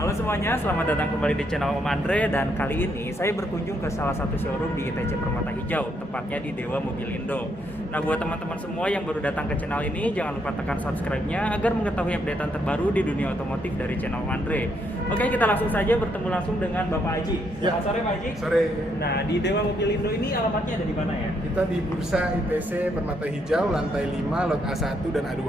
Halo semuanya, selamat datang kembali di channel Om Andre. Dan kali ini saya berkunjung ke salah satu showroom di ITC Permata Hijau, tepatnya di Dewa Mobil Indo. Nah, buat teman-teman semua yang baru datang ke channel ini, jangan lupa tekan subscribe-nya agar mengetahui updatean terbaru di dunia otomotif dari channel Om Andre. Oke, kita langsung saja bertemu langsung dengan Bapak Haji. Selamat sore Pak Haji. Sore. Nah, di Dewa Mobil Indo ini alamatnya ada di mana ya? Kita di Bursa ITC Permata Hijau, lantai 5, lot A1 dan A2.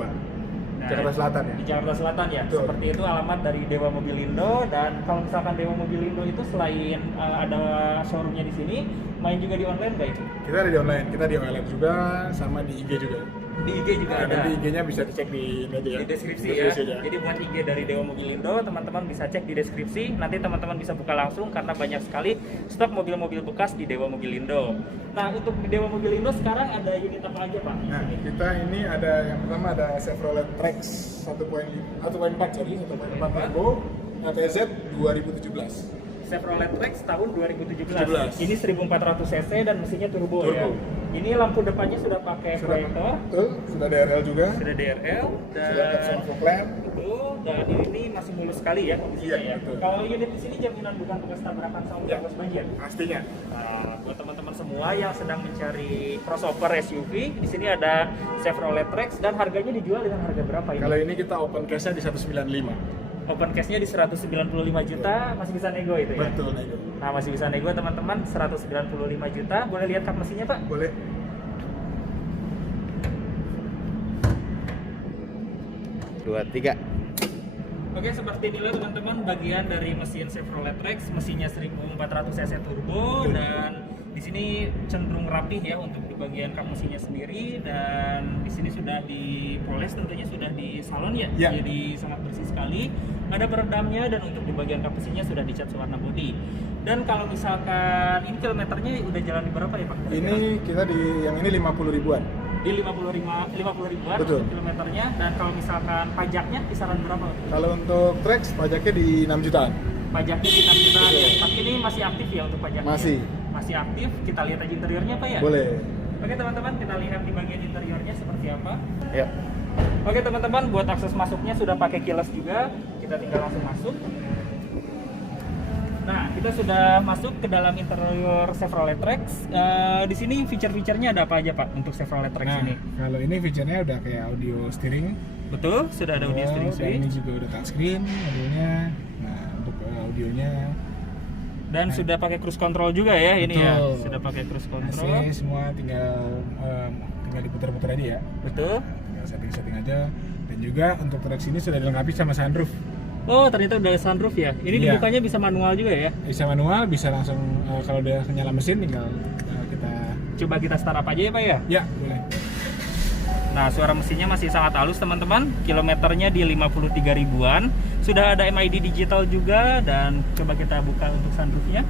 Nah, Jakarta Selatan ya? Di Jakarta Selatan ya. Betul. Seperti itu alamat dari Dewa Mobil Indo. Dan kalau misalkan Dewa Mobil Indo itu selain ada showroomnya di sini, main juga di online nggak itu? Kita ada di online, kita di OLX juga, sama di IG juga. Di IG juga ada. Nanti IG-nya bisa dicek di ini aja ya. Di deskripsi Di ya. deskripsi aja. Jadi buat IG dari Dewa Mobil Indo, teman-teman bisa cek di deskripsi. Nanti teman-teman bisa buka langsung karena banyak sekali stok mobil-mobil bekas di Dewa Mobil Indo. Nah, untuk di Dewa Mobil Indo sekarang ada unit apa aja Pak? Nah, kita ini ada yang pertama ada Chevrolet Trax 1.4 turbo ATZ 2017. Chevrolet Trax tahun 2017. 17. Ini 1400 cc dan mesinnya turbo, ya. Turbo. Ini lampu depannya sudah pakai proyektor, Sudah DRL juga. sudah DRL dan Sudah Epson fog lamp. betul, dan ini masih mulus sekali ya kondisinya Iya, ya. betul. Kalau unit di sini jaminan bukan bekas tabrakan sama Ya. bekas banjir. Pastinya. Nah, buat teman-teman semua yang sedang mencari crossover SUV, di sini ada Chevrolet Trax dan harganya dijual dengan harga berapa ini? Kalau ini kita open cash-nya di 195. Open cash-nya di 195 juta, masih bisa nego itu ya? Betul, nego. Nah, masih bisa nego teman-teman, 195 juta. Boleh lihat kap mesinnya Pak? Boleh. Dua, tiga. Oke, seperti inilah teman-teman bagian dari mesin Chevrolet Trax, mesinnya 1400 cc turbo dan di sini cenderung rapih ya untuk di bagian kap mesinnya sendiri, dan di sini sudah dipoles, tentunya sudah di salon ya, Ya. jadi sangat bersih sekali. Ada peredamnya dan untuk di bagian kap mesinnya sudah dicat warna bodi. Dan kalau misalkan ini kilometernya udah jalan di berapa ya Pak? Ini kita yang ini 50 ribuan. Di 50 ribuan Betul. untuk kilometernya, dan kalau misalkan pajaknya kisaran berapa? Kalau untuk Trax pajaknya di 6 jutaan. Pajaknya di 6 juta ya. Betul. Tapi ini masih aktif ya untuk pajaknya? Masih aktif. Kita lihat aja interiornya Pak ya? Boleh. Oke teman-teman, kita lihat di bagian interiornya seperti apa. Yuk. Oke teman-teman, buat akses masuknya sudah pakai keyless juga. Kita tinggal langsung masuk. Nah, kita sudah masuk ke dalam interior Chevrolet Trax. Di sini feature-featurenya ada apa aja Pak untuk Chevrolet Trax Nah, ini? kalau ini fiturnya udah kayak audio steering. Betul, sudah ada audio steering Dan ini switch. juga udah touchscreen audionya. Nah, untuk audionya Dan sudah pakai cruise control juga ya ini ya. Betul. Sudah pakai cruise AC control. semua tinggal diputar-putar aja ya. Betul. Nah, tinggal setting-setting aja. Dan juga untuk Trax ini sudah dilengkapi sama sunroof. Oh, ternyata udah ada sunroof ya. Ini Iya. dibukanya bisa manual juga ya. Bisa manual, bisa langsung kalau udah nyala mesin tinggal kita Coba kita start up aja ya Pak ya. ya boleh. Nah, suara mesinnya masih sangat halus teman-teman. Kilometernya di 53 ribuan. Sudah ada MID digital juga, dan coba kita buka untuk sunroofnya.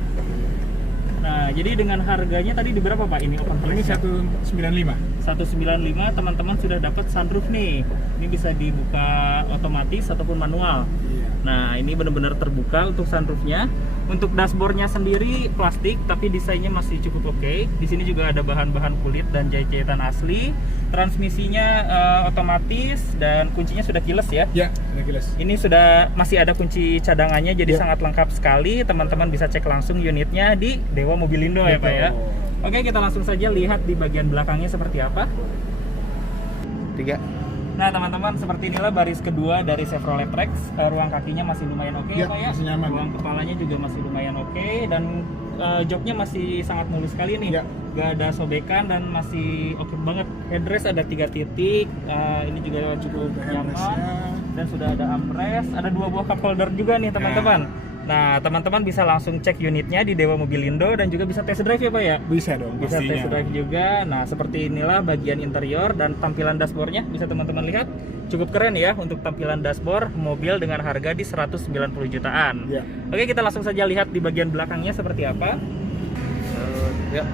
Nah, jadi dengan harganya tadi di berapa Pak ini open Ini price? 195. 195 teman-teman sudah dapat sunroof nih. Ini bisa dibuka otomatis ataupun manual. Iya. Nah, ini benar-benar terbuka untuk sunroofnya. Untuk dashboardnya sendiri plastik, tapi desainnya masih cukup oke. Di sini juga ada bahan-bahan kulit dan jahit-jahitan asli. Transmisinya otomatis dan kuncinya sudah keyless ya. Ya, udah jelas. Ini sudah masih ada kunci cadangannya, jadi Ya. sangat lengkap sekali. Teman-teman bisa cek langsung unitnya di Dewa Mobil Indo ya Pak ya. Oke, kita langsung saja lihat di bagian belakangnya seperti apa. Tiga. Nah teman-teman, seperti inilah baris kedua dari Chevrolet Trax. Ruang kakinya masih lumayan oke ya Ya, Pak ya. masih nyaman. Ruang kepalanya juga masih lumayan oke, dan joknya masih sangat mulus sekali nih. Ya. Gak ada sobekan dan masih oke banget. Headrest ada 3 titik. Ini juga cukup nyaman. Headrestnya. Dan sudah ada armrest. Ada 2 buah cup holder juga nih teman-teman. Nah teman-teman bisa langsung cek unitnya di Dewa Mobil Indo, dan juga bisa test drive ya Pak ya. Bisa dong, Bisa pastinya. test drive juga. Nah, seperti inilah bagian interior dan tampilan dashboardnya. Bisa teman-teman lihat, cukup keren ya untuk tampilan dashboard mobil dengan harga di 190 jutaan. Ya. Oke, kita langsung saja lihat di bagian belakangnya seperti apa. Yuk.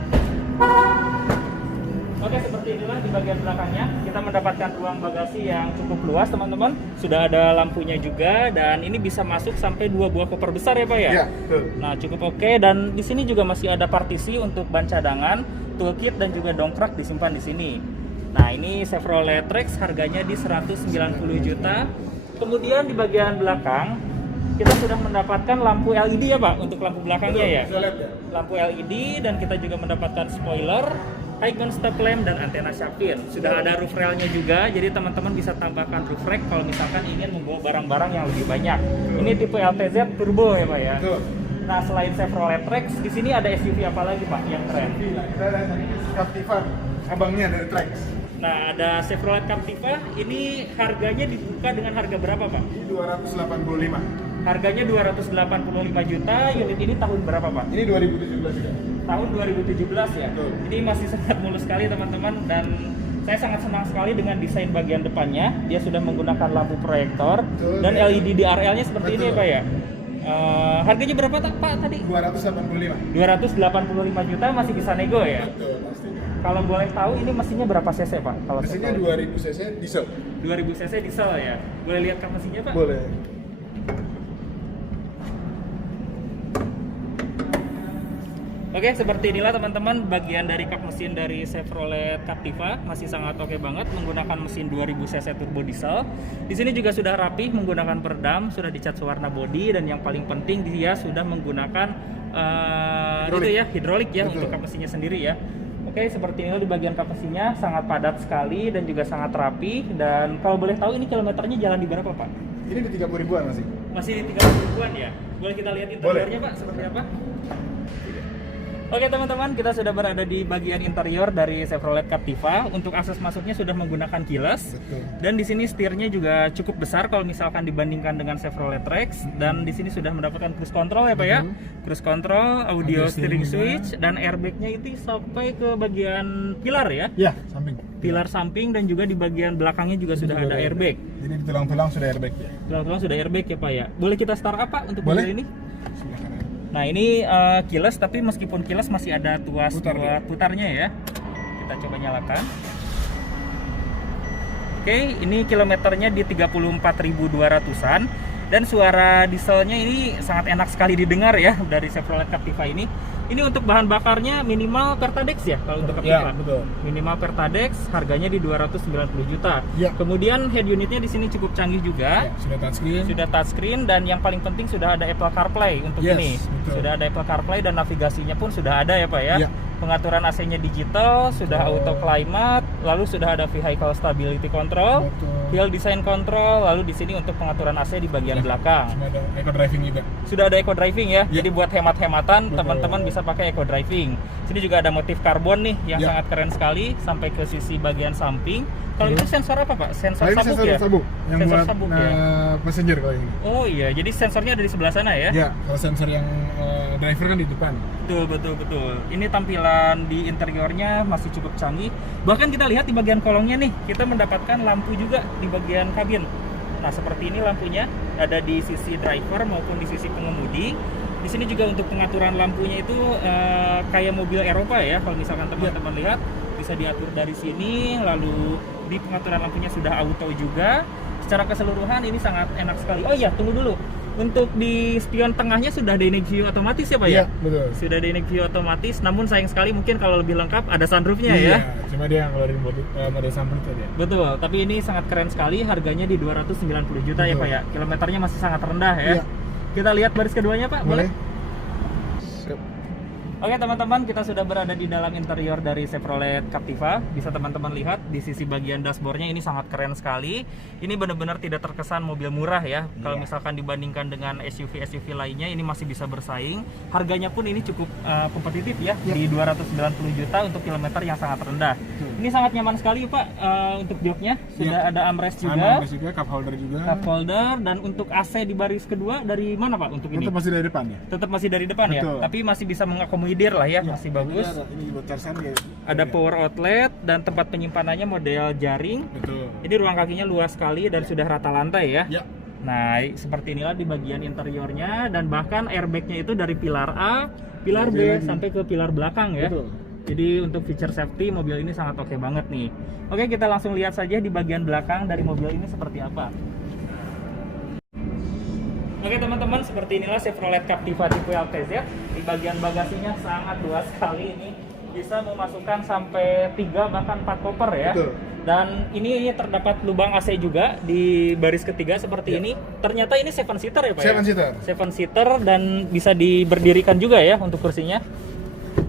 Oke, seperti inilah di bagian belakangnya. Kita mendapatkan ruang bagasi yang cukup luas teman-teman. Sudah ada lampunya juga, dan ini bisa masuk sampai 2 buah koper besar ya Pak ya. Ya, betul. Nah, cukup oke, dan di sini juga masih ada partisi untuk ban cadangan, toolkit dan juga dongkrak disimpan di sini. Nah, ini Chevrolet Trax harganya di 190 juta. Kemudian di bagian belakang kita sudah mendapatkan lampu LED ya Pak untuk lampu belakangnya ya. Bisa lihat ya. Lampu LED dan kita juga mendapatkan spoiler, icon stop lamp dan antena sharpin. Sudah ada roof railnya juga, jadi teman-teman bisa tambahkan roof rack kalau misalkan ingin membawa barang-barang yang lebih banyak. Ini tipe LTZ turbo ya Pak ya. Betul. Nah selain Chevrolet Trax, di sini ada SUV apa lagi Pak yang keren? Kita ada Captiva, abangnya dari Trax. Nah ada Chevrolet Captiva, ini harganya dibuka dengan harga berapa Pak? Ini 285. Harganya 285 juta, unit ini tahun berapa Pak? Ini 2017 juga. Tahun 2017 ya. Betul. Ini masih sangat mulus sekali teman-teman, dan saya sangat senang sekali dengan desain bagian depannya. Dia sudah menggunakan lampu proyektor. Betul. Dan LED DRL-nya seperti ini Betul. Pak ya. Harganya berapa Pak tadi? 285. 285 juta, masih bisa nego ya. Betul, pastinya. Kalau boleh tahu ini mesinnya berapa cc Pak? Kalau Mesinnya 2000 cc diesel. 2000 cc diesel ya. Boleh lihat kap mesinnya Pak? Boleh. Oke, seperti inilah teman-teman bagian dari kap mesin dari Chevrolet Captiva, masih sangat oke banget menggunakan mesin 2000 cc turbo diesel. Di sini juga sudah rapi menggunakan peredam, sudah dicat warna bodi, dan yang paling penting dia sudah menggunakan itu ya hidrolik ya. Betul. Untuk kap mesinnya sendiri ya. Oke, seperti ini di bagian kap mesinnya sangat padat sekali dan juga sangat rapi. Dan kalau boleh tahu ini kilometernya jalan di berapa Pak? Ini di 30 ribuan masih. Masih di 30 ribuan ya. Boleh kita lihat interiornya Pak seperti apa? Oke teman-teman, kita sudah berada di bagian interior dari Chevrolet Captiva. Untuk akses masuknya sudah menggunakan keyless. Betul. Dan di sini setirnya juga cukup besar kalau misalkan dibandingkan dengan Chevrolet Trax. Dan di sini sudah mendapatkan cruise control ya Pak ya. Cruise control, audio steering switch, dan airbagnya itu sampai ke bagian pilar ya. Ya, samping. Pilar samping, dan juga di bagian belakangnya juga sudah ada airbag. Jadi di tulang-tulang sudah airbag ya. Tulang-tulang sudah airbag ya Pak ya. Boleh kita start apa untuk Boleh. mobil ini? Silakan. Nah ini keyless, tapi meskipun keyless masih ada tuas Putar, buat ya? putarnya ya. Kita coba nyalakan. Oke, ini kilometernya di 34.200-an, dan suara dieselnya ini sangat enak sekali didengar ya dari Chevrolet Captiva ini. Ini untuk bahan bakarnya minimal Pertadex ya kalau untuk Captiva. Ya, betul. Minimal Pertadex, harganya di 290 juta. Ya. Kemudian head unitnya di sini cukup canggih juga. Ya, sudah touchscreen. Sudah touchscreen, dan yang paling penting sudah ada Apple CarPlay untuk Yes, ini. betul. Sudah ada Apple CarPlay dan navigasinya pun sudah ada ya Pak ya. Ya. Pengaturan AC-nya digital, sudah Betul. auto climate, lalu sudah ada vehicle stability control, Betul. hill design control, lalu di sini untuk pengaturan AC di bagian belakang. Sudah ada eco driving juga. Sudah ada eco driving ya. Ya. Jadi buat hemat-hematan Betul. teman-teman bisa pakai eco driving. Sini juga ada motif karbon nih yang Ya. sangat keren sekali sampai ke sisi bagian samping. Kalau Betul. itu sensor apa Pak? Sensor Ini sabuk sensor ya? sabuk yang Sensor buat sabuk ya. passenger kalau ini. Oh iya, jadi sensornya ada di sebelah sana ya? Ya, kalau sensor yang driver kan di depan. Betul. Ini tampilan di interiornya masih cukup canggih. Bahkan kita lihat di bagian kolongnya nih, kita mendapatkan lampu juga di bagian kabin. Nah, seperti ini lampunya, ada di sisi driver maupun di sisi pengemudi. Di sini juga untuk pengaturan lampunya itu kayak mobil Eropa ya. Kalau misalkan teman-teman lihat, bisa diatur dari sini. Lalu di pengaturan lampunya sudah auto juga. Secara keseluruhan ini sangat enak sekali. Oh iya, tunggu dulu. Untuk di spion tengahnya sudah ada Ioniq View otomatis ya Pak ya? Iya, betul. Sudah ada Ioniq View otomatis, namun sayang sekali mungkin kalau lebih lengkap ada sunroofnya Iya, ya. cuma dia yang ngeluarin mode sunroof tadi ya. Betul, tapi ini sangat keren sekali, harganya di 290 juta ya Betul. Pak ya. Kilometernya masih sangat rendah ya. Iya. Kita lihat baris keduanya Pak, boleh? Siap. Oke teman-teman, kita sudah berada di dalam interior dari Chevrolet Captiva. Bisa teman-teman lihat di sisi bagian dashboardnya ini sangat keren sekali. Ini benar-benar tidak terkesan mobil murah ya. Kalau misalkan dibandingkan dengan SUV-SUV lainnya, ini masih bisa bersaing. Harganya pun ini cukup kompetitif ya, di 290 juta untuk kilometer yang sangat rendah. Ini sangat nyaman sekali Pak untuk joknya. Sudah ada armrest juga, Armrest juga, cup holder juga. cup holder, dan untuk AC di baris kedua dari mana Pak untuk ini? Itu masih dari depan ya. Tetap masih dari depan ya, Betul. tapi masih bisa mengakomodir lah ya, masih bagus. Ini buat chargean kayak. Ada power outlet dan tempat penyimpanannya model jaring. Betul. Ini ruang kakinya luas sekali dan sudah rata lantai ya. Ya. Nah, seperti inilah di bagian interiornya, dan bahkan airbagnya itu dari pilar A, pilar B, Lagi. sampai ke pilar belakang ya. Betul. Jadi untuk feature safety mobil ini sangat oke banget nih. Oke, kita langsung lihat saja di bagian belakang dari mobil ini seperti apa. Oke teman-teman, seperti inilah Chevrolet Captiva tipe LTZ. Di bagian bagasinya sangat luas sekali ini. bisa memasukkan sampai 3 bahkan 4 koper ya. Betul. Dan ini terdapat lubang AC juga di baris ketiga seperti ini. Ternyata ini 7 seater ya Pak ya? 7 seater. 7 seater dan bisa diberdirikan juga ya untuk kursinya.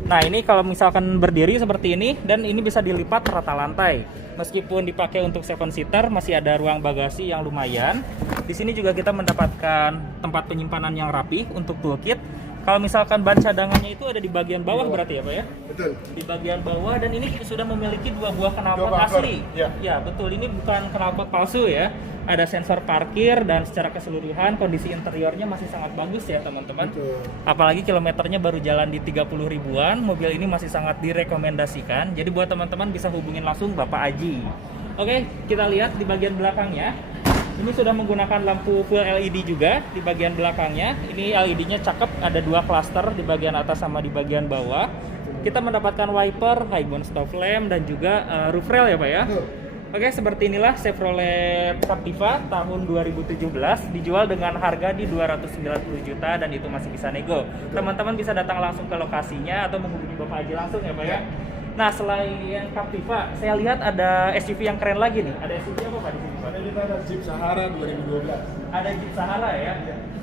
Nah ini kalau misalkan berdiri seperti ini dan ini bisa dilipat rata lantai. Meskipun dipakai untuk 7 seater masih ada ruang bagasi yang lumayan. Di sini juga kita mendapatkan tempat penyimpanan yang rapi untuk toolkit. Kalau misalkan ban cadangannya itu ada di bagian bawah berarti ya Pak ya? Betul. Di bagian bawah dan ini sudah memiliki 2 buah knalpot 2 bumper, asli. ya. Ya betul, ini bukan knalpot palsu ya. Ada sensor parkir dan secara keseluruhan kondisi interiornya masih sangat bagus ya teman-teman. Betul. Apalagi kilometernya baru jalan di 30 ribuan, mobil ini masih sangat direkomendasikan. Jadi buat teman-teman bisa hubungin langsung Bapak Aji. Oke, kita lihat di bagian belakangnya. Ini sudah menggunakan lampu full LED juga di bagian belakangnya. Ini LED-nya cakep, ada 2 klaster di bagian atas sama di bagian bawah. Kita mendapatkan wiper, high beam stop lamp dan juga roof rail ya Pak ya. Betul. Oke, seperti inilah Chevrolet Captiva tahun 2017 dijual dengan harga di 290 juta dan itu masih bisa nego. Teman-teman bisa datang langsung ke lokasinya atau menghubungi Bapak Aji langsung ya Pak ya. Nah, selain Captiva, saya lihat ada SUV yang keren lagi nih. Ada SUV apa Pak di sini Pak? Kita ada Jeep Sahara 2012. Ada Jeep Sahara ya.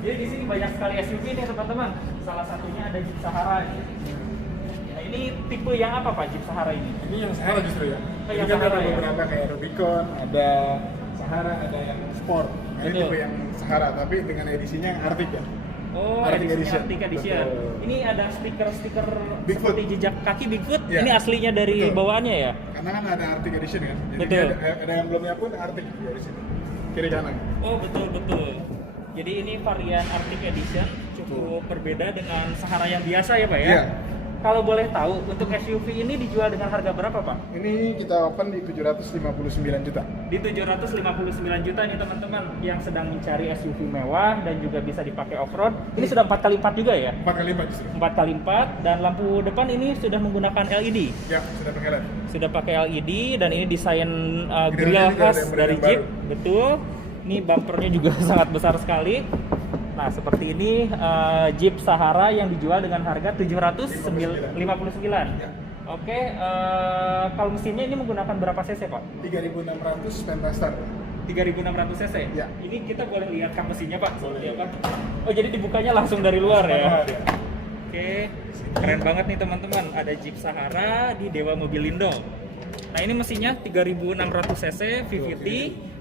Jadi di sini banyak sekali SUV nih teman-teman. Salah satunya ada Jeep Sahara ini. Nah, ini tipe yang apa Pak Jeep Sahara ini? Ini yang Sahara justru ya. Oh, Ini yang kan Sahara ada ya. beberapa kayak Rubicon, ada Sahara, ada yang Sport. Nah, ini Betul. tipe yang Sahara tapi dengan edisinya yang Arctic ya. Oh, Arctic edisinya Edition. Arctic Edition. Betul. Ini ada stiker-stiker Bigfoot. seperti jejak kaki Bigfoot. Ya. Ini aslinya dari Betul. bawaannya ya? Karena kan ada Arctic Edition kan. Jadi Betul. dia ada emblemnya pun Arctic di sini. Kiri kanan. Oh, betul. Jadi ini varian Arctic Edition cukup berbeda dengan Sahara yang biasa ya Pak ya? Iya. Kalau boleh tahu, untuk SUV ini dijual dengan harga berapa Pak? Ini kita open di 759 juta. Di 759 juta nih teman-teman yang sedang mencari SUV mewah dan juga bisa dipakai off-road. Ini sudah 4x4 juga ya? 4x4 justru. 4x4 dan lampu depan ini sudah menggunakan LED. Ya, sudah pakai LED. Sudah pakai LED dan ini desain Grillnya grill juga khas ada yang dari yang Jeep. baru. Betul. Ini bumpernya juga sangat besar sekali. Nah, seperti ini Jeep Sahara yang dijual dengan harga 759. Ya. Oke, kalau mesinnya ini menggunakan berapa cc Pak? 3600 Pentastar. 3600 cc? Ya. Ini kita boleh lihat kap mesinnya Pak? Seperti apa? Oh, jadi dibukanya langsung dari luar ya? Ya. Oke, keren banget nih teman-teman. Ada Jeep Sahara di Dewa Mobilindo. Nah, ini mesinnya 3600 cc VVT.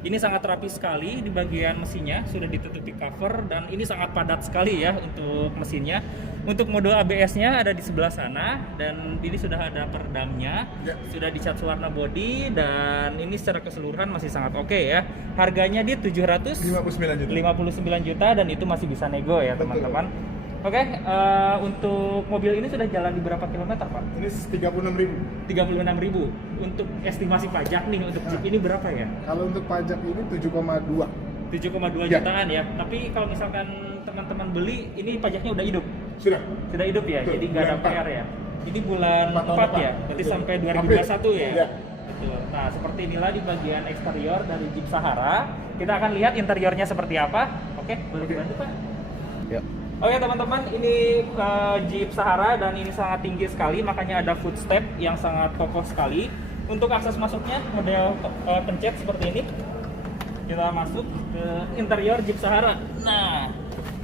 Ini sangat rapi sekali di bagian mesinnya, sudah ditutupi cover dan ini sangat padat sekali ya untuk mesinnya. Untuk mode ABS-nya ada di sebelah sana dan ini sudah ada peredamnya. Ya. Sudah dicat warna body dan ini secara keseluruhan masih sangat oke ya. Harganya di 759 juta dan itu masih bisa nego ya Betul. teman-teman. Oke, untuk mobil ini sudah jalan di berapa kilometer Pak? Ini 36.000. 36.000. Untuk estimasi pajak nih untuk Jeep ini berapa ya? Kalau untuk pajak ini 7,2. 7,2 Ya. jutaan ya. Tapi kalau misalkan teman-teman beli, ini pajaknya udah hidup. Sudah. Sudah hidup ya. Betul, Jadi nggak ada bulan PR ya. Ini bulan 4 4 tahun ya. depan. Berarti Betul. sampai April. 2021 ya. Ya. Betul. Nah, seperti inilah di bagian eksterior dari Jeep Sahara. Kita akan lihat interiornya seperti apa. Oke, boleh dibantu Pak? Ya. Oke teman-teman, ini Jeep Sahara dan ini sangat tinggi sekali, makanya ada footstep yang sangat kokoh sekali. Untuk akses masuknya model pencet seperti ini. Kita masuk ke interior Jeep Sahara. Nah,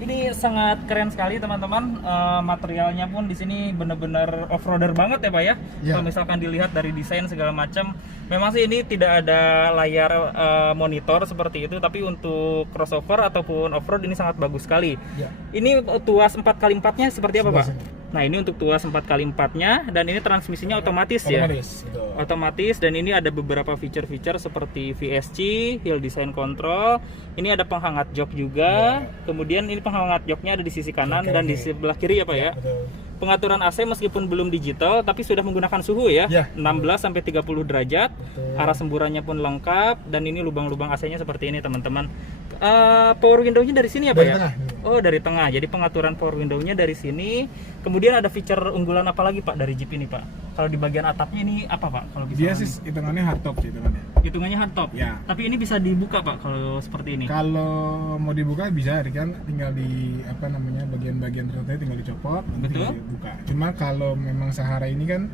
ini sangat keren sekali teman-teman. Materialnya pun di sini benar-benar off-roader banget ya Pak ya. Ya. Kalau misalkan dilihat dari desain segala macam, memang sih ini tidak ada layar monitor seperti itu, tapi untuk crossover ataupun off-road ini sangat bagus sekali. Ya. Ini tuas 4x4-nya seperti apa Pak? Sebelah Nah, ini untuk tuas 4x4-nya dan ini transmisinya otomatis ya. Otomatis. Betul. Otomatis dan ini ada beberapa fitur-fitur seperti VSC, Hill Design Control. Ini ada penghangat jok juga. Kemudian ini penghangat joknya ada di sisi kanan Oke, dan di oke. sebelah kiri ya Pak ya. Betul. Pengaturan AC meskipun belum digital tapi sudah menggunakan suhu ya. Ya. 16 sampai 30 derajat. Betul. Arah semburannya pun lengkap dan ini lubang-lubang AC-nya seperti ini teman-teman. Power window-nya dari sini ya Pak Dari ya? tengah. Oh, dari tengah. Jadi pengaturan power window-nya dari sini. Kemudian ada fitur unggulan apa lagi Pak dari Jeep ini Pak? Kalau di bagian atapnya ini apa Pak? Kalau Dia misalkan sih hitungannya hardtop sih hitungannya. hitungannya hardtop. Ya. Tapi ini bisa dibuka Pak kalau seperti ini. Kalau mau dibuka bisa, kan tinggal di apa namanya bagian-bagian tertentu tinggal dicopot, nanti Betul. tinggal dibuka. Cuma kalau memang Sahara ini kan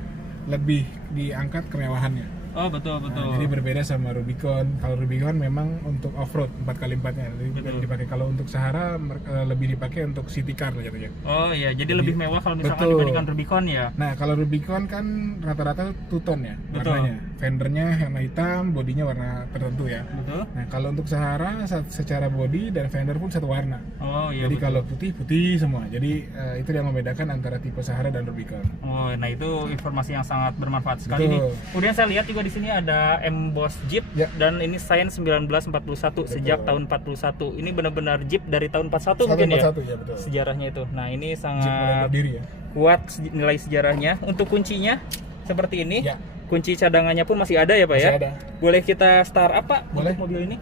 lebih diangkat kemewahannya. Oh betul betul. Nah, jadi berbeda sama Rubicon. Kalau Rubicon memang untuk off-road 4x4-nya. Jadi Betul. dipakai. Kalau untuk Sahara lebih dipakai untuk city car jatuhnya. Oh iya, jadi lebih mewah kalau misalkan Betul. dibandingkan Rubicon ya. Nah, kalau Rubicon kan rata-rata two-tone ya Betul. warnanya. Fendernya warna hitam, bodinya warna tertentu ya. Betul. Nah, kalau untuk Sahara secara body dan fender pun satu warna. Oh iya. Jadi betul. kalau putih semua. Jadi itu yang membedakan antara tipe Sahara dan Rubicon. Oh, nah itu informasi yang sangat bermanfaat sekali Betul. nih. Kemudian saya lihat juga di sini ada emboss Jeep Ya. dan ini Science 1941 sejak tahun 41. Ini benar-benar Jeep dari tahun 41 Tahun mungkin ya. 41 ya betul. Sejarahnya itu. Nah, ini Jeep mulai sangat berdiri ya. kuat nilai sejarahnya. Untuk kuncinya seperti ini. Ya. Kunci cadangannya pun masih ada ya, Pak ya? Masih ada. Boleh kita start up, Pak, Boleh. untuk mobil ini?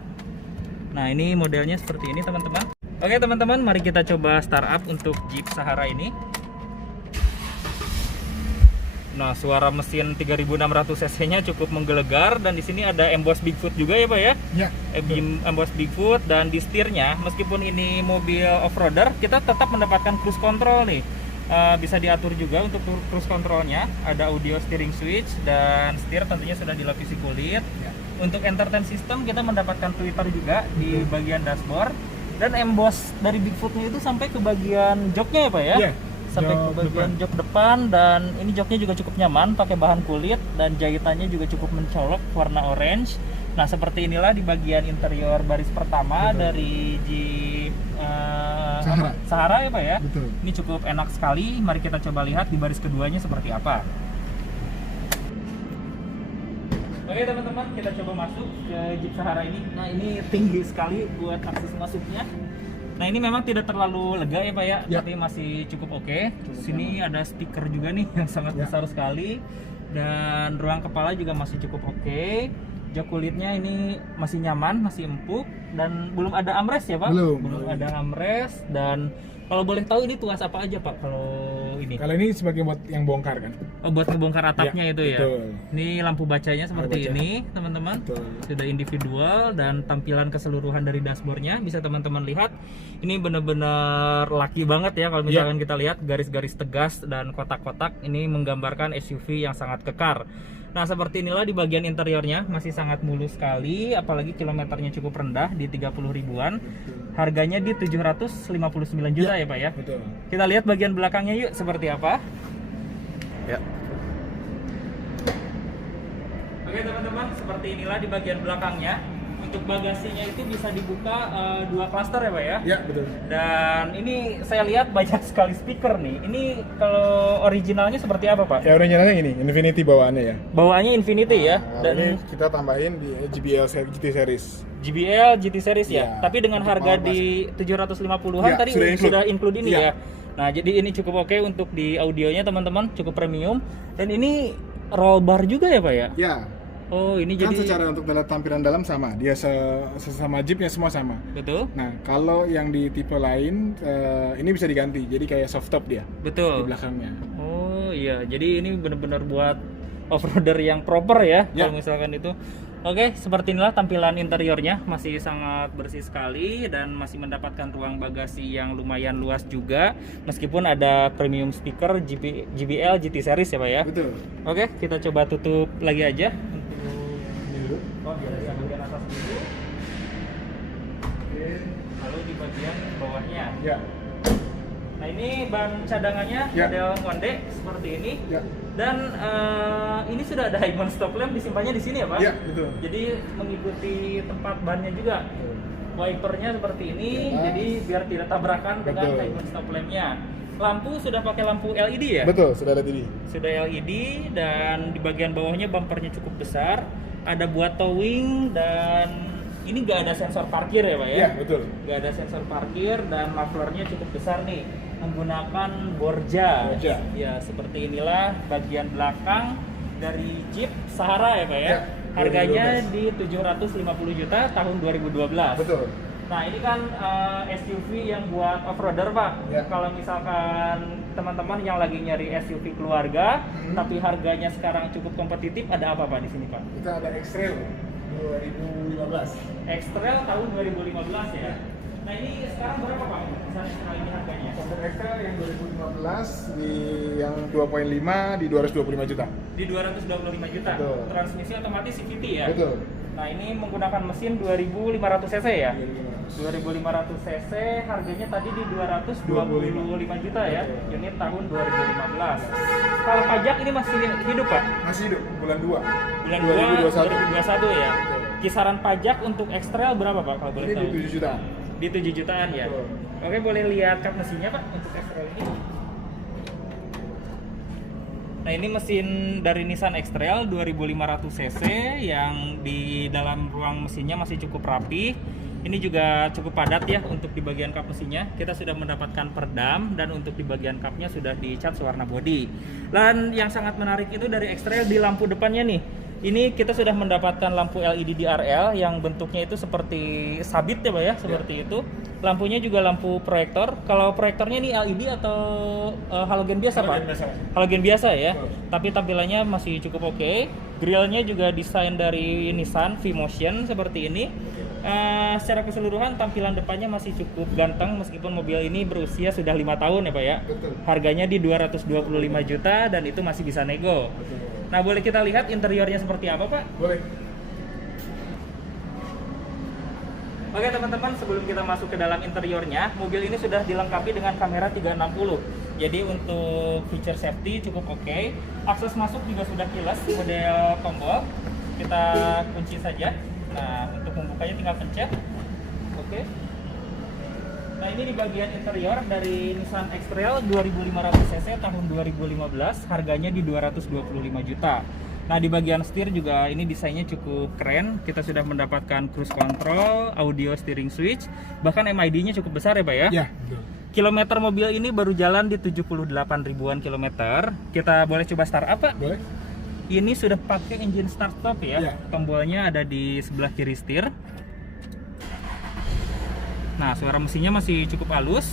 Nah, ini modelnya seperti ini, teman-teman. Oke, teman-teman, mari kita coba start up untuk Jeep Sahara ini. Nah, suara mesin 3600 cc-nya cukup menggelegar dan di sini ada emboss Bigfoot juga ya, Pak ya? Ya. Emboss Bigfoot dan di setirnya, meskipun ini mobil off-roader, kita tetap mendapatkan cruise control nih. Bisa diatur juga untuk cruise controlnya. Ada audio steering switch dan setir tentunya sudah dilapisi kulit. Ya. Untuk entertain system kita mendapatkan tweeter juga di bagian dashboard dan emboss dari Bigfootnya itu sampai ke bagian joknya ya, Pak ya? Iya. Sampai ke Jok bagian depan. jok depan dan ini joknya juga cukup nyaman pakai bahan kulit dan jahitannya juga cukup mencolok warna orange. Nah, seperti inilah di bagian interior baris pertama Betul. dari Jeep Sahara. Sahara ya, Pak ya? Betul. Ini cukup enak sekali. Mari kita coba lihat di baris keduanya seperti apa. Oke, teman-teman, kita coba masuk ke Jeep Sahara ini. Nah, ini tinggi sekali buat akses masuknya. Nah, ini memang tidak terlalu lega ya, Pak ya, Ya. tapi masih cukup oke. Sini ada speaker juga nih yang sangat Ya. besar sekali. Dan ruang kepala juga masih cukup oke. Jok kulitnya ini masih nyaman, masih empuk dan belum ada armrest ya, Pak? Belum. ada armrest. Dan kalau boleh tahu ini tuas apa aja, Pak, kalau ini? Kalau ini sebagai buat yang bongkar kan. Oh, buat ngebongkar atapnya Ya, itu ya. betul. Ini lampu bacanya seperti baca. ini, teman-teman. Betul. Sudah individual dan tampilan keseluruhan dari dashboardnya bisa teman-teman lihat. Ini benar-benar laki banget ya kalau misalkan kita lihat garis-garis tegas dan kotak-kotak. Ini menggambarkan SUV yang sangat kekar. Nah, seperti inilah di bagian interiornya, masih sangat mulus sekali, apalagi kilometernya cukup rendah di 30 ribuan. Harganya di 759 juta ya, Pak ya. Betul. Kita lihat bagian belakangnya yuk seperti apa. Ya. Oke, teman-teman, seperti inilah di bagian belakangnya. Untuk bagasinya itu bisa dibuka 2 klaster ya, Pak ya. Ya, betul. Dan ini saya lihat banyak sekali speaker nih. Ini kalau originalnya seperti apa, Pak? Ya originalnya ini Infinity bawaannya ya. Bawaannya Infinity ya. Nah, Dan ini kita tambahin di GT series. GBL GT Series ya. Ya, Tapi dengan untuk harga power di 750-an Ya, tadi sudah include. include ini Ya. ya. Nah, jadi ini cukup oke untuk di audionya, teman-teman, cukup premium. Dan ini roll bar juga ya, Pak ya? Ya. Oh, ini Kan jadi secara untuk tampilan dalam sama. Dia sesama Jeepnya semua sama. betul. Nah, kalau yang di tipe lain ini bisa diganti. Jadi kayak soft top dia di Betul. belakangnya. Oh iya, jadi ini benar-benar buat off-roader yang proper ya, Ya. kalau misalkan itu. Oke, seperti inilah tampilan interiornya, masih sangat bersih sekali dan masih mendapatkan ruang bagasi yang lumayan luas juga, meskipun ada premium speaker GBL GT Series ya, Pak ya. Betul. Oke, kita coba tutup lagi aja. Ini dulu. Oh, biar bisa bagian atas dulu, Oke. lalu di bagian bawahnya. Ya. Nah, ini ban cadangannya Ya. model Monde seperti ini. Ya. Dan ini sudah ada high stop lamp disimpannya di sini ya, Pak? Ya, betul. Jadi mengikuti tempat bannya juga. Wipernya seperti ini, Ya. jadi biar tidak tabrakan dengan Betul. high stop lampnya. Lampu sudah pakai lampu LED ya? Betul, sudah ada ini. Sudah LED dan di bagian bawahnya bumpernya cukup besar. Ada buat towing dan ini nggak ada sensor parkir ya, Pak ya? Ya, betul. Nggak ada sensor parkir dan mufflernya cukup besar nih, menggunakan Borja. Borja. Ya, seperti inilah bagian belakang dari Jeep Sahara ya, Pak ya. Ya, Harganya 2012. di 750 juta tahun 2012. Betul. Nah, ini kan SUV yang buat off-roader, Pak. Ya. Kalau misalkan teman-teman yang lagi nyari SUV keluarga, tapi harganya sekarang cukup kompetitif, ada apa, Pak, di sini, Pak? Kita ada X-Trail 2015. X-Trail tahun 2015 ya. Nah ini sekarang berapa Pak? Misalnya sekali ini harganya? Standar XL yang 2015 di yang 2.5 di 225 juta. Di 225 juta. Betul. Transmisi otomatis CVT ya? Betul. Nah ini menggunakan mesin 2500 cc ya? 2500 cc, harganya tadi di 225 juta ya? Betul. Unit tahun 2015. Kalau pajak ini masih hidup Pak? Masih hidup bulan 2. Bulan 2 2021. 2021 ya? Betul. Kisaran pajak untuk X-Trail berapa Pak kalau boleh Ini tahu? di 7 juta. Di 7 jutaan ya? Betul. Oke, boleh lihat kap mesinnya Pak untuk X-Trail ini? Nah ini mesin dari Nissan X-Trail 2500 cc yang di dalam ruang mesinnya masih cukup rapi. Ini juga cukup padat ya untuk di bagian kap mesinnya. Kita sudah mendapatkan peredam dan untuk di bagian kapnya sudah dicat warna bodi. Dan yang sangat menarik itu dari X-Trail di lampu depannya nih. Ini kita sudah mendapatkan lampu LED DRL yang bentuknya itu seperti sabit ya Pak ya, seperti itu. Lampunya juga lampu proyektor. Kalau proyektornya ini LED atau halogen biasa Pak? Halogen biasa. Halogen biasa ya. Betul. Tapi tampilannya masih cukup oke. Grillnya juga desain dari Nissan V-Motion seperti ini. Secara keseluruhan tampilan depannya masih cukup ganteng meskipun mobil ini berusia sudah 5 tahun ya Pak ya. Betul. Harganya di 225 juta dan itu masih bisa nego. Betul. Nah boleh kita lihat interiornya seperti apa Pak? Boleh. Oke teman-teman, sebelum kita masuk ke dalam interiornya, mobil ini sudah dilengkapi dengan kamera 360. Jadi untuk feature safety cukup oke. Akses masuk juga sudah keyless model tombol. Kita kunci saja. Nah untuk membukanya tinggal pencet. Oke. Nah ini di bagian interior dari Nissan X-Trail 2500 cc tahun 2015, harganya di 225 juta. Nah di bagian setir juga ini desainnya cukup keren. Kita sudah mendapatkan cruise control, audio steering switch, bahkan MID-nya cukup besar ya Pak ya? Ya, betul. Kilometer mobil ini baru jalan di 78 ribuan kilometer. Kita boleh coba start up Pak? Boleh. Ini sudah pakai engine start stop ya. Ya. Tombolnya ada di sebelah kiri setir. Nah, suara mesinnya masih cukup halus.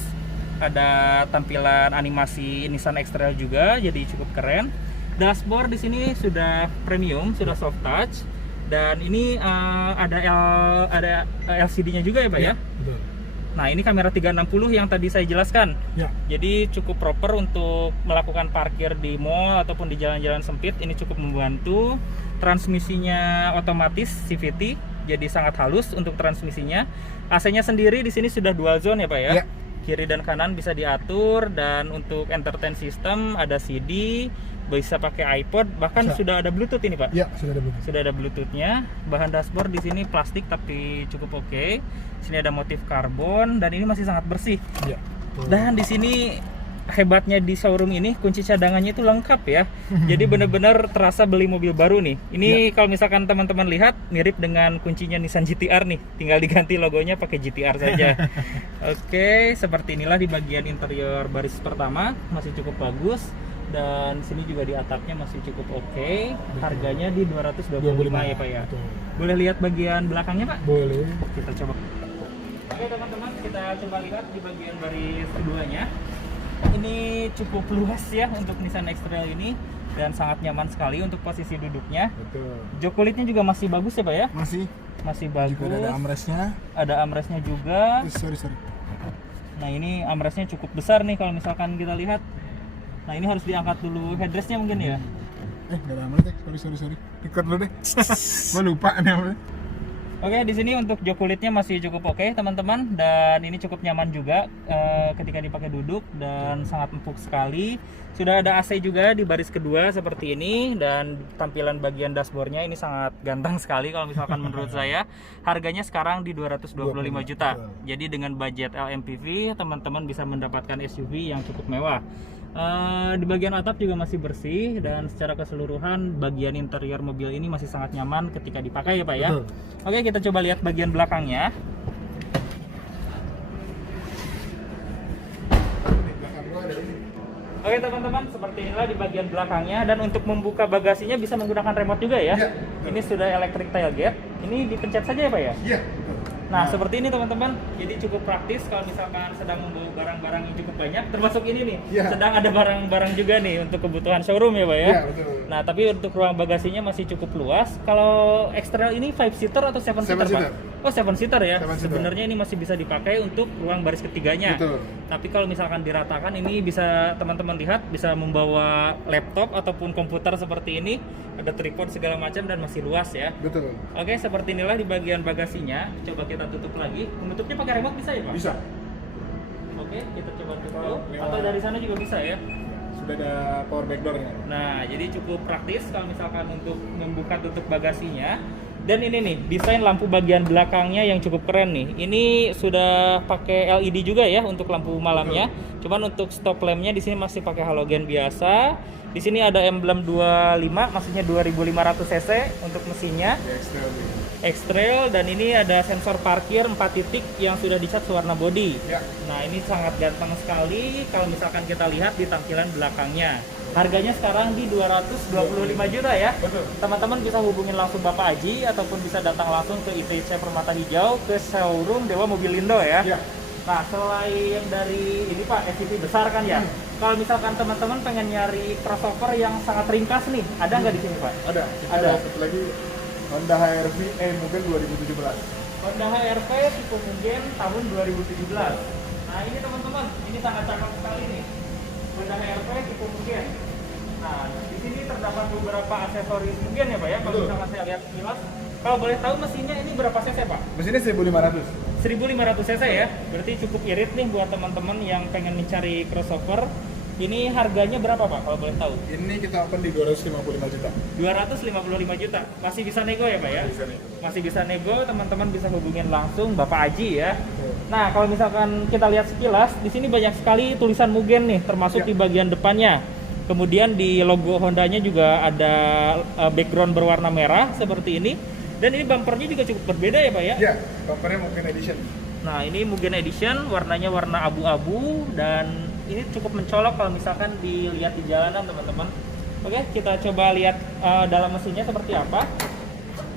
Ada tampilan animasi Nissan X-Trail juga, jadi cukup keren. Dashboard di sini sudah premium, sudah soft touch. Dan ini ada LCD-nya juga ya, Pak ya? Betul. Nah, ini kamera 360 yang tadi saya jelaskan. Ya. Jadi cukup proper untuk melakukan parkir di mall ataupun di jalan-jalan sempit. Ini cukup membantu. Transmisinya otomatis CVT, jadi sangat halus untuk transmisinya. AC-nya sendiri di sini sudah dual zone ya Pak ya. Ya. Kiri dan kanan bisa diatur, dan untuk entertain system ada CD, bisa pakai iPod, bahkan Bisa. sudah ada Bluetooth ini Pak. Ya, sudah ada begitu. Sudah ada Bluetooth-nya. Bahan dashboard di sini plastik tapi cukup oke. Sini ada motif karbon dan ini masih sangat bersih. Ya. Dan di sini hebatnya di showroom ini kunci cadangannya itu lengkap ya. Jadi benar-benar terasa beli mobil baru nih. Ini kalau misalkan teman-teman lihat mirip dengan kuncinya Nissan GT-R nih. Tinggal diganti logonya pakai GT-R saja. Oke, seperti inilah di bagian interior baris pertama, masih cukup bagus. Dan sini juga di atapnya masih cukup oke. Harganya di 225 ya Pak ya. Betul. Boleh lihat bagian belakangnya Pak? Boleh. Kita coba. Oke teman-teman, kita coba lihat di bagian baris keduanya. Ini cukup luas ya untuk Nissan X-Trail ini, dan sangat nyaman sekali untuk posisi duduknya. Betul. Jok kulitnya juga masih bagus ya Pak ya? Masih bagus. Juga ada armrestnya. Ada armrestnya juga. Sorry. Nah ini armrestnya cukup besar nih kalau misalkan kita lihat. Nah ini harus diangkat dulu headrestnya mungkin ya. Nggak ada armrest. Sorry. Record dulu deh. Gua lupa nih armrest. Oke, di sini untuk jok kulitnya masih cukup oke teman-teman, dan ini cukup nyaman juga ketika dipakai duduk dan sangat empuk sekali. Sudah ada AC juga di baris kedua seperti ini, dan tampilan bagian dashboardnya ini sangat ganteng sekali kalau misalkan menurut saya. Harganya sekarang di 225 juta. Jadi dengan budget LMPV teman-teman bisa mendapatkan SUV yang cukup mewah. Di bagian atap juga masih bersih, dan secara keseluruhan bagian interior mobil ini masih sangat nyaman ketika dipakai ya Pak ya. Betul. Oke, kita coba lihat bagian belakangnya. Oke teman-teman, seperti inilah di bagian belakangnya, dan untuk membuka bagasinya bisa menggunakan remote juga ya. Iya. Ini sudah electric tailgate. Ini dipencet saja ya Pak ya. Iya. Nah, seperti ini teman-teman. Jadi cukup praktis kalau misalkan sedang membawa barang-barang yang cukup banyak, termasuk ini nih. Iya. Sedang ada barang-barang juga nih untuk kebutuhan showroom ya Pak ya. Iya, betul. Nah, tapi untuk ruang bagasinya masih cukup luas. Kalau X-Trail ini 5 seater atau 7 seater Pak? 7 seater. Oh, 7 seater ya. Seven seater. Sebenarnya ini masih bisa dipakai untuk ruang baris ketiganya. Betul. Tapi kalau misalkan diratakan, ini bisa teman-teman lihat bisa membawa laptop ataupun komputer seperti ini, ada tripod segala macam dan masih luas ya. Betul. Oke, seperti inilah di bagian bagasinya. Coba kita tutup lagi. Menutupnya pakai remote bisa ya, Pak? Bisa. Oke, kita coba tutup. Lewat. Atau dari sana juga bisa ya. Sudah ada power back door-nya. Nah, jadi cukup praktis kalau misalkan untuk membuka tutup bagasinya. Dan ini nih, desain lampu bagian belakangnya yang cukup keren nih. Ini sudah pakai LED juga ya untuk lampu malamnya. Cuman untuk stop lampnya di sini masih pakai halogen biasa. Di sini ada emblem 25, maksudnya 2500 cc untuk mesinnya. X-Trail, dan ini ada sensor parkir 4 titik yang sudah dicat warna body. Ya. Nah, ini sangat ganteng sekali kalau misalkan kita lihat di tampilan belakangnya. Harganya sekarang di 225 juta ya. Betul. Teman-teman bisa hubungin langsung Bapak Aji ataupun bisa datang langsung ke ITC Permata Hijau ke showroom Dewa Mobilindo ya. Ya. Nah, selain dari ini Pak, SUV besar kan ya. Kalau misalkan teman-teman pengen nyari crossover yang sangat ringkas nih, ada nggak di sini Pak? Ada. Kita Ada. satu lagi Honda HR-V Mugen 2017. Honda HR-V tipe Mugen tahun 2017. Nah, ini teman-teman, ini sangat cakep sekali nih. Honda HR-V tipe Mugen. Nah, di sini terdapat beberapa aksesoris Mugen ya Pak ya. Kalau Betul. misalkan saya lihat sekilas, kalau boleh tahu mesinnya ini berapa cc Pak? Mesinnya 1500. 1500 cc ya. Berarti cukup irit nih buat teman-teman yang pengen mencari crossover. Ini harganya berapa Pak kalau boleh tahu? Ini kita open di 255 juta. 255 juta. Masih bisa nego ya Pak ya? Bisa nih. Masih bisa nego, teman-teman bisa hubungin langsung Bapak Aji ya. Nah, kalau misalkan kita lihat sekilas, di sini banyak sekali tulisan Mugen nih, termasuk Ya. di bagian depannya. Kemudian di logo Hondanya juga ada background berwarna merah seperti ini. Dan ini bumpernya juga cukup berbeda ya Pak ya? Ya, bumpernya Mugen Edition. Nah, ini Mugen Edition, warnanya warna abu-abu dan ini cukup mencolok kalau misalkan dilihat di jalanan teman-teman. Oke, kita coba lihat dalam mesinnya seperti apa.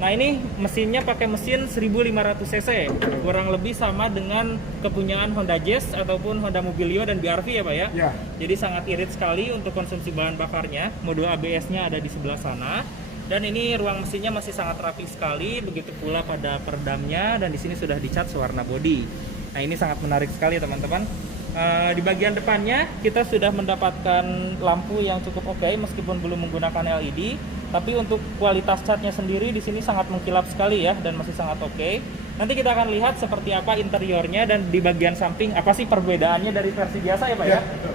Nah, ini mesinnya pakai mesin 1500 cc, kurang lebih sama dengan kepunyaan Honda Jazz ataupun Honda Mobilio dan BRV ya Pak ya. Ya. Jadi sangat irit sekali untuk konsumsi bahan bakarnya. Mode ABS-nya ada di sebelah sana. Dan ini ruang mesinnya masih sangat rapi sekali, begitu pula pada peredamnya, dan di sini sudah dicat warna body. Nah, ini sangat menarik sekali teman-teman. Di bagian depannya kita sudah mendapatkan lampu yang cukup oke meskipun belum menggunakan LED. Tapi untuk kualitas catnya sendiri di sini sangat mengkilap sekali ya, dan masih sangat oke. Nanti kita akan lihat seperti apa interiornya dan di bagian samping apa sih perbedaannya dari versi biasa ya Pak ya? Betul.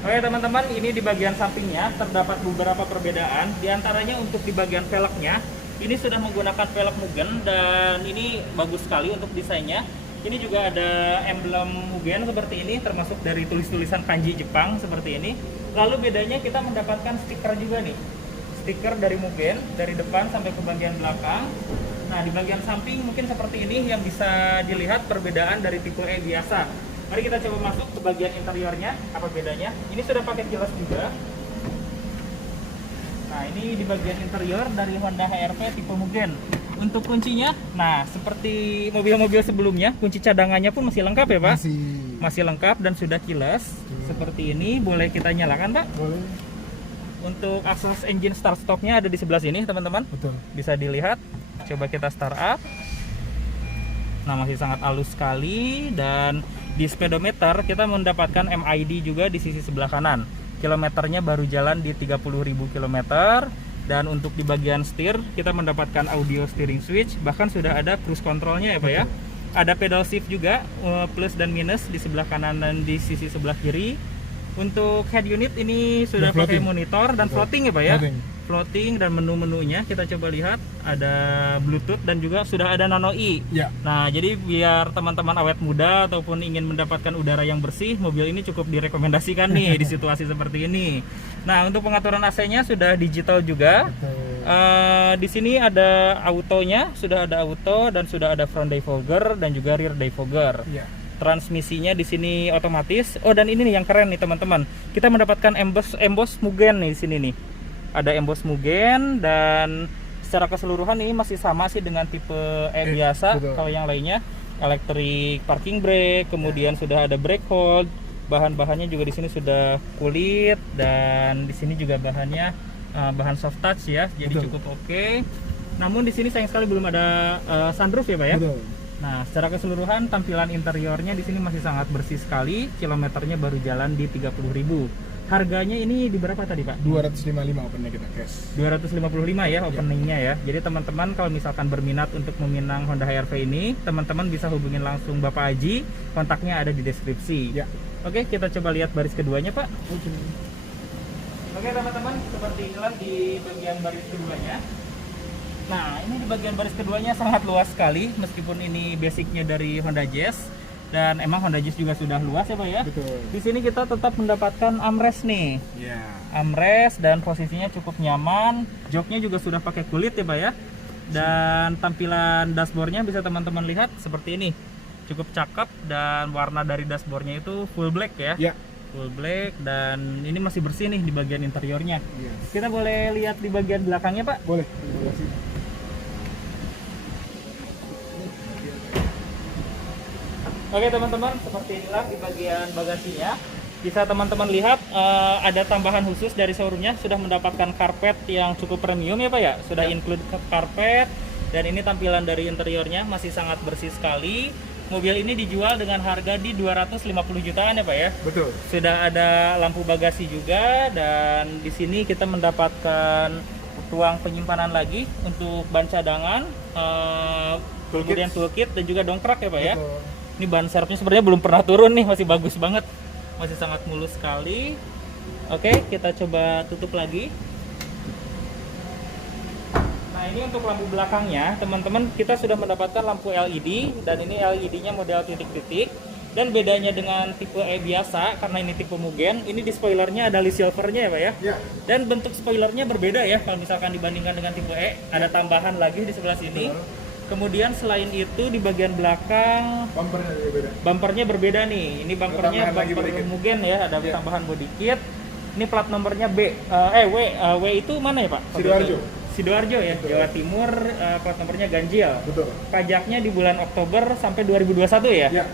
Oke teman-teman, ini di bagian sampingnya terdapat beberapa perbedaan. Di antaranya untuk di bagian velgnya, ini sudah menggunakan velg Mugen dan ini bagus sekali untuk desainnya. Ini juga ada emblem Mugen seperti ini, termasuk dari tulis-tulisan kanji Jepang seperti ini. Lalu bedanya kita mendapatkan stiker juga nih. Stiker dari Mugen, dari depan sampai ke bagian belakang. Nah, di bagian samping mungkin seperti ini yang bisa dilihat perbedaan dari tipe E biasa. Mari kita coba masuk ke bagian interiornya, apa bedanya. Ini sudah pakai kilas juga. Nah, ini di bagian interior dari Honda HR-V tipe Mugen. Untuk kuncinya, nah seperti mobil-mobil sebelumnya, kunci cadangannya pun masih lengkap ya Pak? Masih lengkap dan sudah kilas. Seperti ini, boleh kita nyalakan Pak? Boleh. Untuk akses engine start stopnya ada di sebelah sini teman-teman. Betul. Bisa dilihat. Coba kita start up. Nah, masih sangat halus sekali. Dan di speedometer kita mendapatkan MID juga di sisi sebelah kanan. Kilometernya baru jalan di 30.000 km. Dan untuk di bagian setir kita mendapatkan audio steering switch, bahkan sudah ada cruise controlnya ya Pak ya. Ada pedal shift juga, plus dan minus di sebelah kanan dan di sisi sebelah kiri. Untuk head unit ini sudah pakai monitor dan floating ya Pak ya. Floating dan menu-menunya kita coba lihat, ada Bluetooth dan juga sudah ada Nano E. Ya. Nah, jadi biar teman-teman awet muda ataupun ingin mendapatkan udara yang bersih, mobil ini cukup direkomendasikan nih di situasi seperti ini. Nah, untuk pengaturan AC-nya sudah digital juga. Di sini ada autonya, sudah ada auto dan sudah ada front defogger dan juga rear defogger. Ya. Transmisinya di sini otomatis. Oh, dan ini nih yang keren nih teman-teman. Kita mendapatkan emboss Mugen nih di sini nih. Ada emboss Mugen dan secara keseluruhan ini masih sama sih dengan tipe E biasa. Betul. Kalau yang lainnya electric parking brake, kemudian sudah ada brake hold. Bahan-bahannya juga di sini sudah kulit dan di sini juga bahannya bahan soft touch ya. Jadi Betul. cukup oke. Namun di sini sayang sekali belum ada sunroof ya Pak ya. Betul. Nah, secara keseluruhan tampilan interiornya di sini masih sangat bersih sekali. Kilometernya baru jalan di 30.000. Harganya ini di berapa tadi Pak? 255 opennya kita cash. 255 ya openingnya ya. Jadi teman-teman kalau misalkan berminat untuk meminang Honda HR-V ini, teman-teman bisa hubungin langsung Bapak Aji. Kontaknya ada di deskripsi. Ya. Oke, kita coba lihat baris keduanya Pak. Oke teman-teman, seperti inilah di bagian baris keduanya. Nah, ini di bagian baris keduanya sangat luas sekali, meskipun ini basicnya dari Honda Jazz, dan emang Honda Jazz juga sudah luas ya Pak ya. Betul. Di sini kita tetap mendapatkan armrest nih, Ya. armrest dan posisinya cukup nyaman, joknya juga sudah pakai kulit ya Pak ya. Dan tampilan dashboardnya bisa teman-teman lihat seperti ini, cukup cakep dan warna dari dashboardnya itu full black ya. Ya. Full black dan ini masih bersih nih di bagian interiornya. Yes. Kita boleh lihat di bagian belakangnya Pak. Boleh. Terima kasih. Oke teman-teman, seperti inilah di bagian bagasinya. Bisa teman-teman lihat ada tambahan khusus dari showroomnya, sudah mendapatkan karpet yang cukup premium ya Pak ya. Sudah include karpet dan ini tampilan dari interiornya masih sangat bersih sekali. Mobil ini dijual dengan harga di 250 jutaan ya Pak ya. Betul. Sudah ada lampu bagasi juga dan di sini kita mendapatkan ruang penyimpanan lagi untuk ban cadangan, kemudian toolkit dan juga dongkrak ya Pak ya. Betul. Ini ban serepnya sebenarnya belum pernah turun nih, masih bagus banget, masih sangat mulus sekali. Oke, kita coba tutup lagi. Nah ini untuk lampu belakangnya, teman-teman kita sudah mendapatkan lampu LED dan ini LED-nya model titik-titik. Dan bedanya dengan tipe E biasa, karena ini tipe Mugen, ini di spoilernya ada list silvernya ya Pak ya. Ya. Dan bentuk spoilernya berbeda ya, kalau misalkan dibandingkan dengan tipe E, ada tambahan lagi di sebelah sini. Kemudian selain itu di bagian belakang Bumpernya juga beda. bumpernya berbeda nih. Ini bumpernya Tambahan lagi bumper body kit. Mugen ya, ada Iya. tambahan body kit. Ini plat nomornya W itu mana ya Pak? Sidoarjo. Sidoarjo ya, Betul. Jawa Timur, plat nomornya ganjil. Betul. Pajaknya di bulan Oktober sampai 2021 ya? Ya.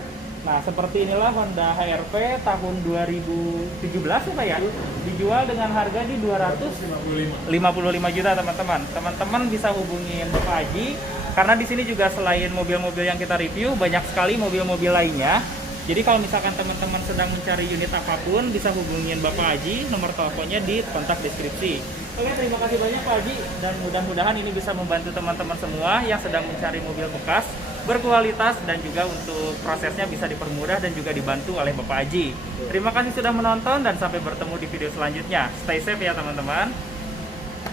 Nah, seperti inilah Honda HR-V tahun 2017 ya Pak ya. Dijual dengan harga di 255. 255 juta teman-teman. Teman-teman bisa hubungin Bapak Haji karena di sini juga selain mobil-mobil yang kita review, banyak sekali mobil-mobil lainnya. Jadi kalau misalkan teman-teman sedang mencari unit apapun, bisa hubungin Bapak Haji, nomor teleponnya di kontak deskripsi. Oke, terima kasih banyak Pak Haji, dan mudah-mudahan ini bisa membantu teman-teman semua yang sedang mencari mobil bekas, berkualitas, dan juga untuk prosesnya bisa dipermudah dan juga dibantu oleh Bapak Haji. Terima kasih sudah menonton dan sampai bertemu di video selanjutnya. Stay safe ya teman-teman.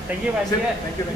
Thank you Pak Haji. Thank you.